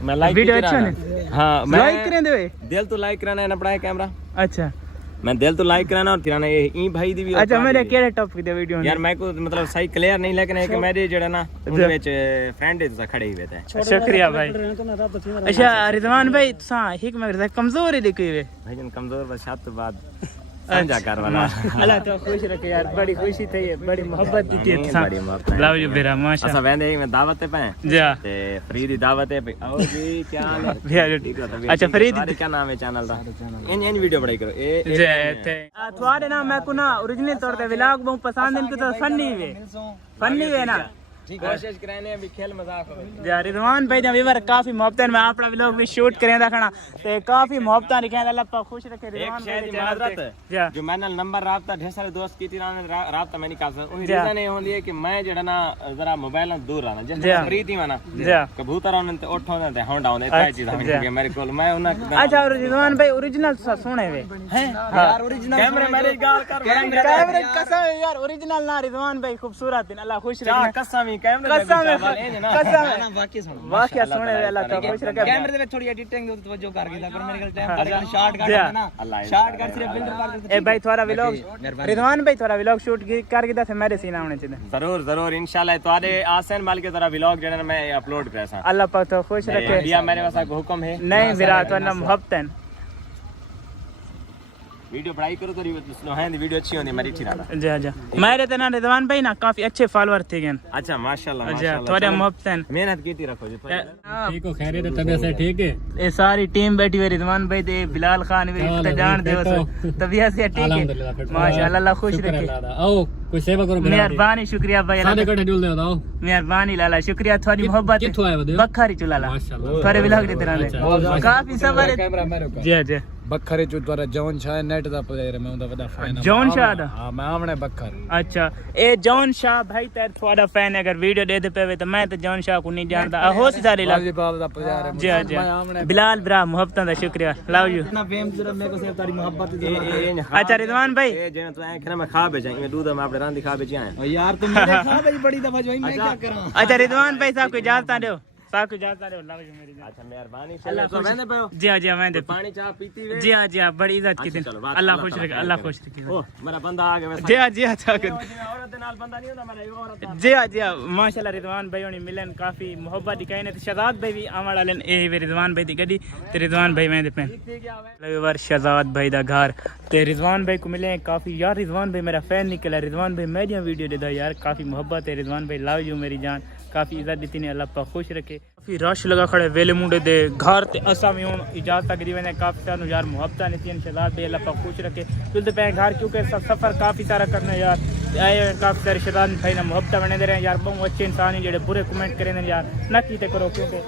मैं like video अच्छा ने हां मैं लाइक करें दे दिल तो लाइक कराना है ना पड़ा है कैमरा अच्छा मैं दिल तो लाइक कराना और तिराना ई भाई दी भी अच्छा मेरे केड़े टॉपिक दे वीडियो यार मैं को मतलब सही क्लियर नहीं लेकिन एक मेरे जेड़ा ना उन विच फ्रेंड है खड़े ही हुए थे शुक्रिया भाई अच्छा रिजवान भाई तुसा एक मैं कमजोर है देखिए वे भाईजान कमजोर बस छत तो बाद समझा कर वाला अल्लाह तो खुश रखे यार बड़ी खुशी थी बड़ी मोहब्बत दी थी बड़ी मोहब्बत लव यू बेरा माशा असा वेंदे मैं दावत पे जा ते फरीद दी दावत है आओ जी क्या हाल है भैया अच्छा फरीद क्या नाम है चैनल दा इन वीडियो बनाई करो ए जय थे तुम्हारे नाम मैं को ना ओरिजिनल तौर पे व्लॉग बहुत पसंद इनको तो फनी वे ना कोशिश करने अभी खेल मजाक हो यार रिजवान भाई ने वीवर काफी मोहब्बत में अपना व्लॉग भी शूट करें देखना ते काफी मोहब्बत रखे अल्लाह पाक खुश रखे रिजवान भाई शायद माजरत जो मैंने नंबर राब्ता ढेर सारे दोस्त की थी ना राब्ता मैं नहीं कर सकता उन रीजन ये होंदी है कि मैं जेड़ा ना जरा मोबाइल ना दूर रहना जैसे फ्री थी ना कबूतर आने ते उठो ते होंडा आने ते चीज है मेरे कोल मैं उना अच्छा रिजवान भाई ओरिजिनल सुने वे हैं यार ओरिजिनल कैमरे मेरी गाल कर कैमरे कसम यार ओरिजिनल ना रिजवान भाई खूबसूरत दिन अल्लाह खुश रखे कसम कैमरे वाकया सुने अल्लाह तो खुश रखे कैमरे दे थोड़ी एडिटिंग दे तवज्जो कर के कर मेरे टाइम पर शॉर्ट काट ना शॉर्ट कर सिर्फ बिल्डर कर ए भाई थोड़ा व्लॉग रिजवान भाई थोड़ा व्लॉग शूट कर के थे मेरे सीन आने चाहिए जरूर इंशाल्लाह तुम्हारे आसन माल के तरह व्लॉग जेना मैं अपलोड करसा अल्लाह पाक तो खुश रखे इंडिया मेरे वाला हुक्म है नहीं विराट वरना मोहब्बतन वीडियो पढ़ाई करो तो सुनो है वीडियो अच्छी होनी मेरी ठिराना जा मेरे तो ना रिजवान भाई ना काफी अच्छे फॉलोअर थे गन अच्छा माशाल्लाह थोड़ा मोहब्बतन मेहनत की थी रखो जी ठीक हो खैरियत है तबीयत से ठीक है ये सारी टीम बैठी हुई रिजवान भाई दे बिलाल खान भी जान दे तबीयत से ठीक है माशाल्लाह अल्लाह खुश रखे आओ कोई सेवा करो मेहरबानी शुक्रिया भाई सादे कटे डुल दे दाओ मेहरबानी लाला शुक्रिया थोड़ी मोहब्बत किथों आए बदे बखरी चुलाला माशाल्लाह थोड़े व्लॉग दे तरह काफी सबर कैमरा मेरे को जी बखरे जो द्वारा जॉन शाह नेट दा प्लेयर मैं उनदा बड़ा फैन जॉन शाह दा हां मैं हमने बखर अच्छा ए जॉन शाह भाई तेरे थोड़ा फैन अगर वीडियो दे दे पे तो मैं तो जॉन शाह को नहीं जानता हो सारे बाल दा प्लेयर है जी बिलाल ब्रा मोहब्बत दा शुक्रिया लव यू इतना फेम सिर्फ मेरे को सिर्फ तारी मोहब्बत दे अच्छा रिजवान भाई ए जेना तो आए मैं खा बेचा मैं दूध में अपने रांदी खा बेची आए यार तुम मेरे खा भाई बड़ी दफा जो मैं क्या करा अच्छा रिजवान भाई साहब को इजाजत दो साहब को इजाजत दो लव यू मेरी अच्छा मेहरबानी अल्लाह तो मैंने पे जी मैं दे पानी चाय पीती वे जी बड़ी इज्जत की दिन अल्लाह खुश रखे अल्लाह खुश रखे ओ मेरा बंदा आ गया जी अच्छा औरत दे नाल बंदा नहीं होता मेरा औरत जी माशाल्लाह रिजवान भाई होनी मिलन काफी मोहब्बत दिखाई ने शहजाद भाई भी आमड़ वाले ए रिजवान भाई दी गड्डी ते रिजवान भाई मैं दे पे लवर शहजाद भाई दा घर ते रिजवान भाई को मिले काफी यार रिजवान भाई मेरा फैन निकला रिजवान भाई मेरी वीडियो देदा यार काफी मोहब्बत है रिजवान भाई लव यू मेरी जान काफी इज्जत दी ने अल्लाह पाक खुश रखे काफी रश लगा खड़े वेले मुंडे दे घर ते असा में हुन इजाजत तकरीबन काफी सानु यार मोहब्बत ने शहजाद भाई अल्लाह पाक खुश रखे तुलते पे घर क्योंकि सफर काफी सारा करना यार आए काफी सारे शहजाद भाई ना मोहब्बत बने दे रहे यार बहुत अच्छे इंसान है जेडे पूरे कमेंट करें यार ना कीते करो क्योंकि